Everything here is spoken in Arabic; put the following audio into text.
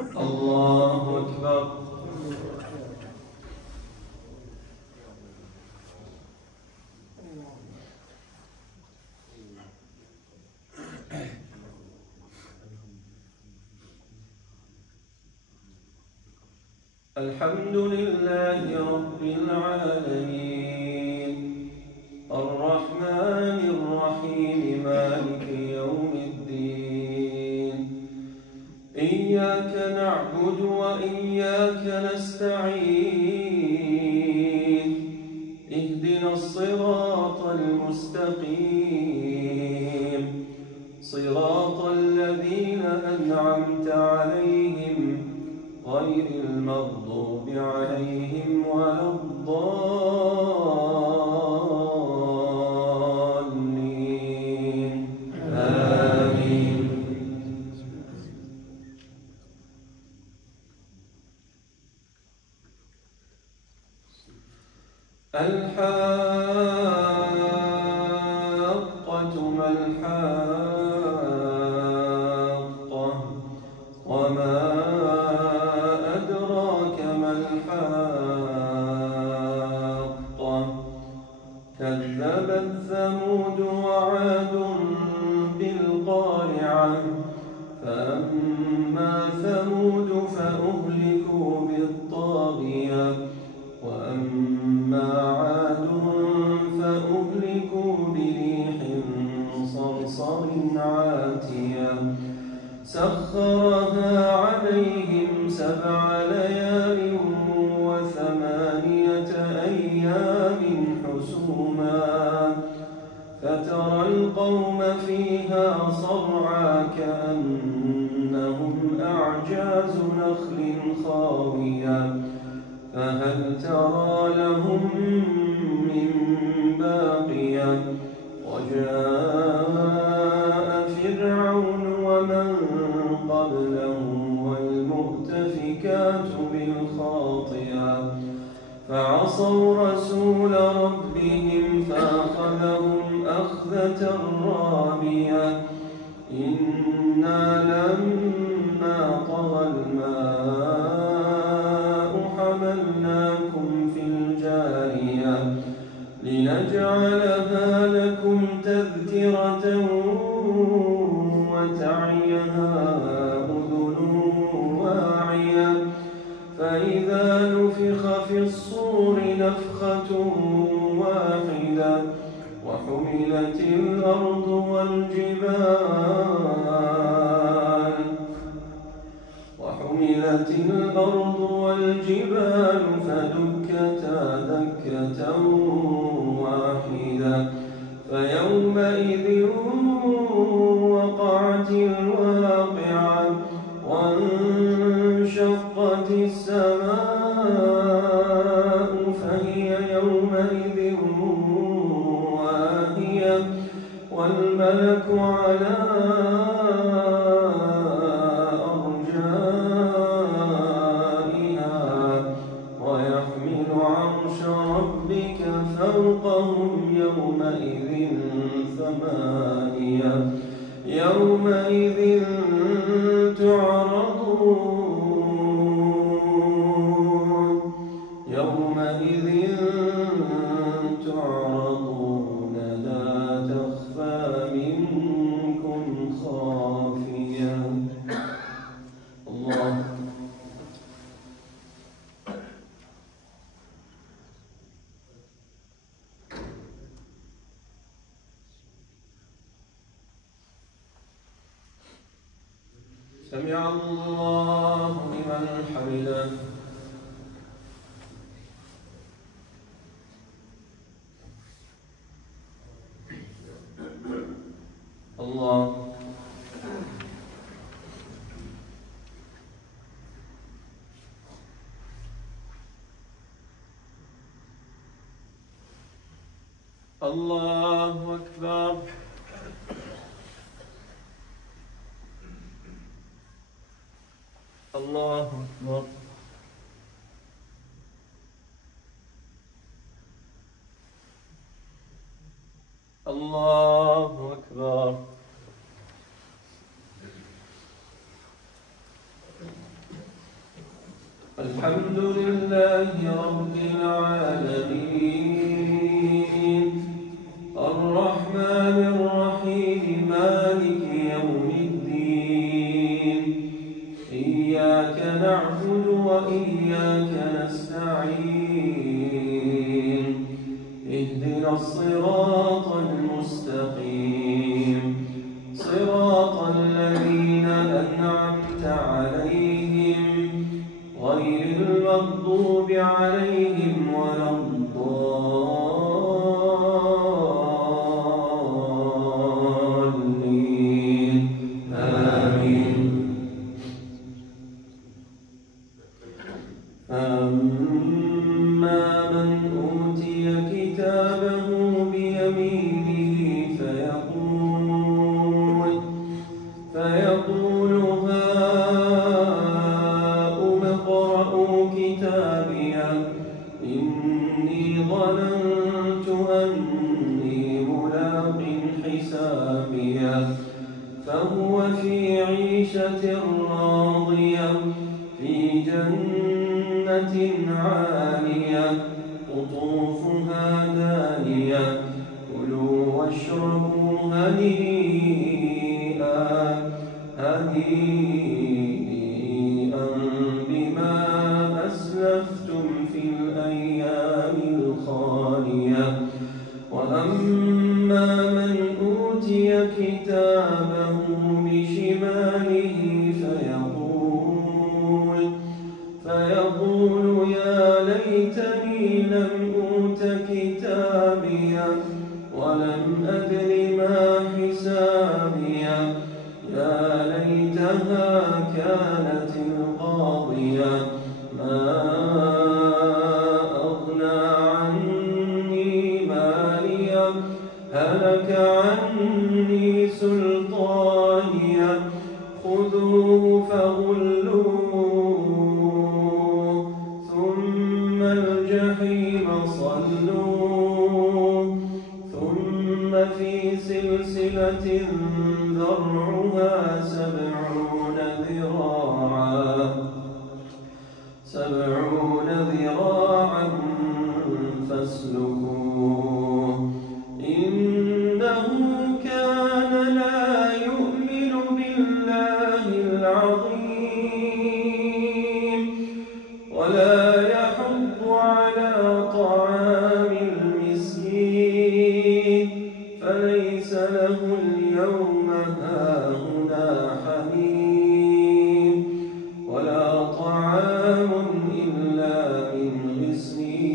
الله أكبر. الحمد لله رب العالمين الرحمن الرحيم مالك يوم الدين إياك نعبد وإياك نستعين اهدنا الصراط المستقيم صراط الذين أنعمت عليهم غير المغضوب عليهم ولا الضالين آمين. الحاقة ما الحاقة وما أدراك ما الحاقة كذبت ثمود وعاد بالقارعة فأما ثمود فأهلكوا بالطاغية وأما عاد فأهلكوا بريح صرصر عاتية سخرها عليهم 7 ليال و8 أيام حسوما فترى القوم فيها صرعى كأنهم أعجاز نخل خاوية فهل ترى لهم من باقية وجاء فرعون ومن قبله والمؤتفكات بالخاطئة فعصوا رسول ربهم فأخذهم أخذة رابية إنا لما طغى الماء حملناكم في الجارية لنجعلها لكم تذكرة وتعيها أذن واعية فإذا نفخ في الصور نفخة واحدة وحملت الأرض والجبال فدكتا دكة واحدة فيومئذ وقعت الواقعة وانشقت السماء فهي يومئذ واهية والملك على أرجائها ويحمل عرش ربك فوقهم يومئذ 8 يومئذ تعرضون لا تخفى منكم خافية. الله سمع الله لمن حمده. الله الله أكبر. الله أكبر. الله أكبر. الحمد لله رب العالمين الرحمن الرحيم مالك يوم الدين إياك نعبد وإياك نستعين اهدنا الصراط المستقيم صراط الذين أنعمت عليهم غير المغضوب عليهم ولا الضالين آمين. أما من أوتي كتابه بيمينه فيقول هاؤم اقرءوا كتابيه إني ظننت أني ملاق حسابيه فهو في عيشة راضية في جنة عالية قطوفها دانية كلوا واشربوا هنيئا بما أسلفتم في الأيام الخالية. وأما من أوتي كتابه بشماله فيقول يا ليتني لم أوت كتابيه ولم أدر ما حسابيه يا ليتها كانت القاضية ما أغنى عني ماليه هلك عني سلطانيه خذوه فغلوه ثم الجحيم صلوه ثم في سلسلة ذرعها 70 ذراعا فاسلكوه إنه كان لا يؤمن بالله العظيم ولا يحض على طعام المسكين فليس له اليوم هاهنا حميم ولا طعام إلا من غسلين